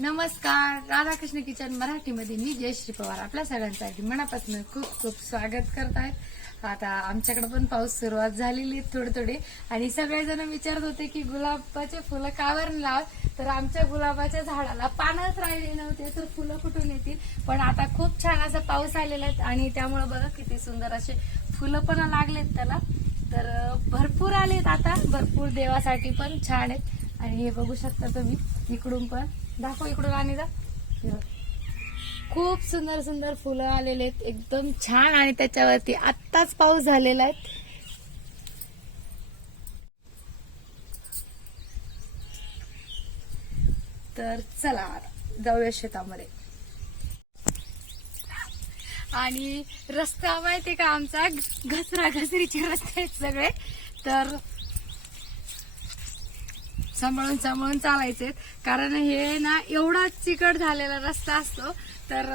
नमस्कार. राधाकृष्ण किचन मराठीमध्ये मी जयश्री पवार. आपल्या सगळ्यांसाठी मनापासून खूप खूप स्वागत करत आहेत आता आमच्याकडे पण पाऊस सुरुवात झालेली आहे थोडे थोडे. आणि सगळेजण विचारत होते की गुलाबाचे फुलं कावर लावत? तर आमच्या गुलाबाच्या झाडाला पानच राहिले नव्हते तर फुलं कुठून येतील. पण आता खूप छान असा पाऊस आलेला आहे आणि त्यामुळे बघा किती सुंदर असे फुलं पण लागलेत त्याला. तर भरपूर आलेत आता. भरपूर देवासाठी पण छान आहेत. आणि हे बघू शकता तुम्ही इकडून पण. दाखव इकडून आणि जा. खूप सुंदर सुंदर फुलं आलेले आहेत. एकदम छान आणि त्याच्यावरती आत्ताच पाऊस झालेला आहे. तर चला जाऊया शेतामध्ये. आणि रस्ता माहितीये का आमचा? घसरा घसरीचे रस्ते आहेत सगळे. तर सांभाळून सांभाळून चालायचे कारण हे ना एवढा चिकट झालेला रस्ता असतो तर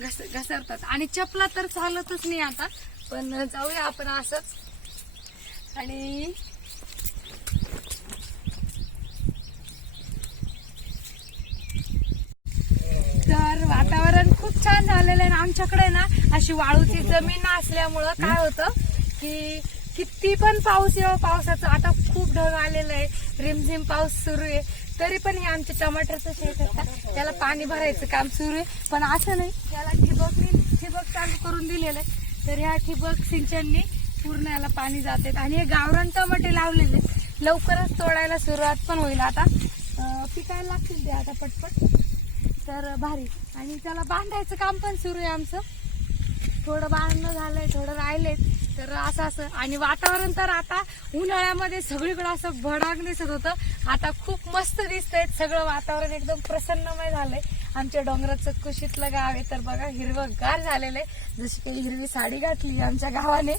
घस घसरतात. आणि चपला तर चालतच नाही आता पण जाऊया आपण असंच आणि तर वातावरण खूप छान झालेलं आहे आमच्याकडे ना. अशी वाळूची जमीन असल्यामुळं काय होतं की किती पण पाऊस येऊ पावसाचं आता खूप ढग आलेलं आहे. रिमझिम पाऊस सुरू आहे. तरी पण हे आमचे टमाटरचं शेत आहे त्याला पाणी भरायचं काम सुरू आहे. पण असं नाही. त्याला ठिबकनी ठिबक चालू करून दिलेलं आहे. तर ह्या ठिबक सिंचननी पूर्ण याला पाणी जाते. आणि हे गावरान टमाटे लावलेले. आहेत. लवकरच तोडायला सुरुवात पण होईल आता. पिकायला लागतील ते आता पटपट. तर भारी. आणि त्याला बांधायचं काम पण सुरू आहे आमचं. थोडं बांधणं झालंय थोडं राहिलंय तर असं असं. आणि वातावरण तर आता उन्हाळ्यामध्ये सगळीकडे असं भडाग दिसत होतं. आता खूप मस्त दिसतंय. सगळं वातावरण एकदम प्रसन्नमय झालंय. आमच्या डोंगराचं कुशीतलं गाव आहे. तर बघा हिरवंगार झालेलं आहे. जशी काही हिरवी साडी घातली आमच्या गावाने.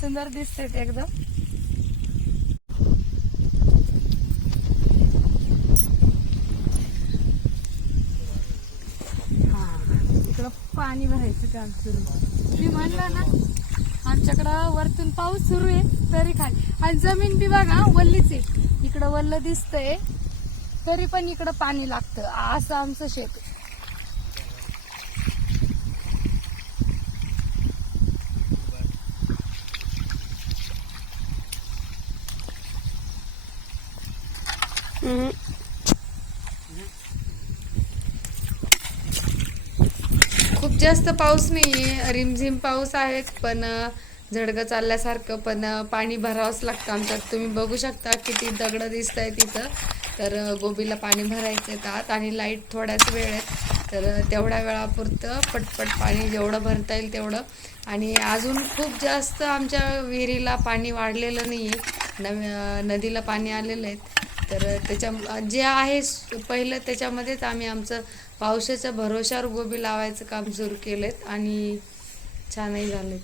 सुंदर दिसतंय एकदम. इकडं पाणी भरायचं काम सुरू. मी म्हणलं ना आमच्याकडं वरतून पाऊस सुरू आहे तरी खाली आणि जमीन बी बघा वल्लीच आहे. इकडं वल्ल दिसतंय तरी पण इकडं पाणी लागतं. असं आमचं शेत जास्त पाऊस नाही आहे रिमझिम पाऊस आहेत पण झडगं चालल्यासारखं पण पाणी भरावंच लागतं आमच्यात. तुम्ही बघू शकता किती दगडं दिसत आहे तिथं. तर गोबीला पाणी भरायचं आहे आत आणि लाइट थोड्याच वेळ आहेत. तर तेवढ्या वेळापुरतं पटपट पाणी जेवढं भरता येईल तेवढं. आणि अजून खूप जास्त आमच्या विहिरीला पाणी वाढलेलं नाही आहे नव्या नदीला पाणी आलेलं आहे. तर त्याच्या जे आहे पहिलं त्याच्यामध्येच आम्ही आमचं पावसाच्या भरोशावर गोबी लावायचं काम सुरू केलेत आणि छानही झालेत.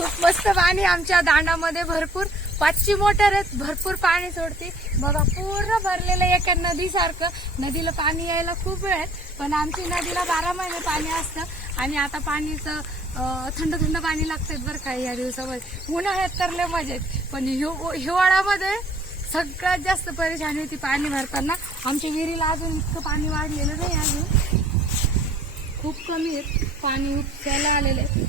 खूप मस्त पाणी आमच्या दांडामध्ये भरपूर. पाचशे मोटर आहेत भरपूर पाणी सोडते. बघा पूर्ण भरलेलं आहे एका नदीसारखं. नदीला पाणी यायला खूप वेळ आहे पण आमची नदीला बारा महिने पाणी असतं. आणि आता पाणीचं थंड थंड पाणी लागतं बरं का या दिवसामध्ये. उन्हाळ्यात तर लय मजा येते. पण हिव हिवाळ्यामध्ये सगळ्यात जास्त परेशानी होती पाणी भरताना. आमच्या विहिरीला अजून इतकं पाणी वाढलेलं नाही अजून. खूप कमी आहे पाणी उपसायला आलेलं आहे.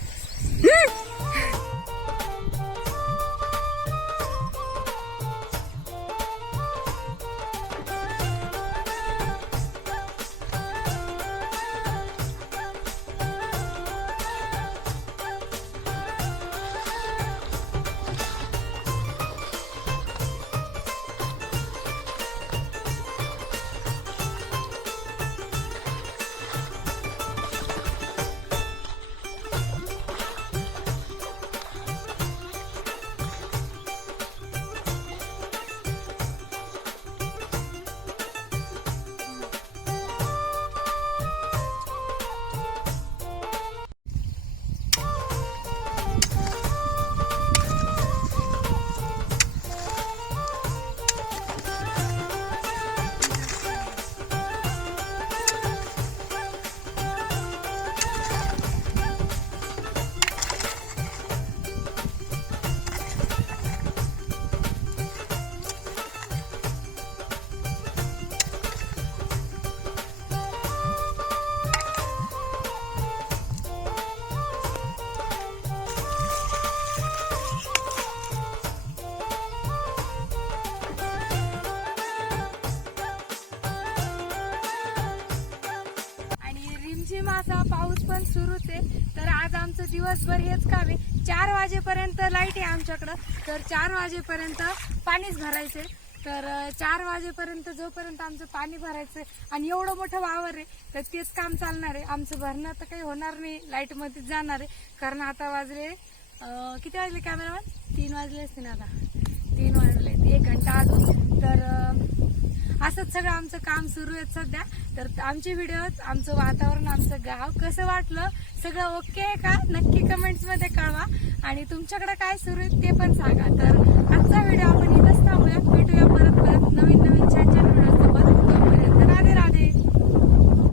मासा पाऊस पण सुरूच आहे. तर आज आमचं दिवसभर हेच काम आहे. चार वाजेपर्यंत लाइट आहे आमच्याकडं. तर चार वाजेपर्यंत पाणीच भरायचंय. तर चार वाजेपर्यंत जोपर्यंत आमचं पाणी भरायचं आणि एवढं मोठं वावर आहे तर तेच काम चालणार आहे. आमचं भरणं तर काही होणार नाही. लाईटमध्येच जाणार आहे. कारण आता वाजले किती वाजले कॅमेरामॅन तीन वाजले असते ना आता. तीन वाजले. एक घंटा अजून. तर असंच सगळं आमचं काम सुरू आहे सध्या. तर आमचे व्हिडिओ आमचं वातावरण आमचं गाव कसं वाटलं? सगळं ओके आहे का? नक्की कमेंट्समध्ये कळवा. आणि तुमच्याकडे काय सुरू आहे ते पण सांगा. तर आजचा व्हिडिओ आपण इथंच थांबूया भेटूया परत परत नवीन नवीन छान छान व्हिडिओ सोबत. तोपर्यंत राधे राधे.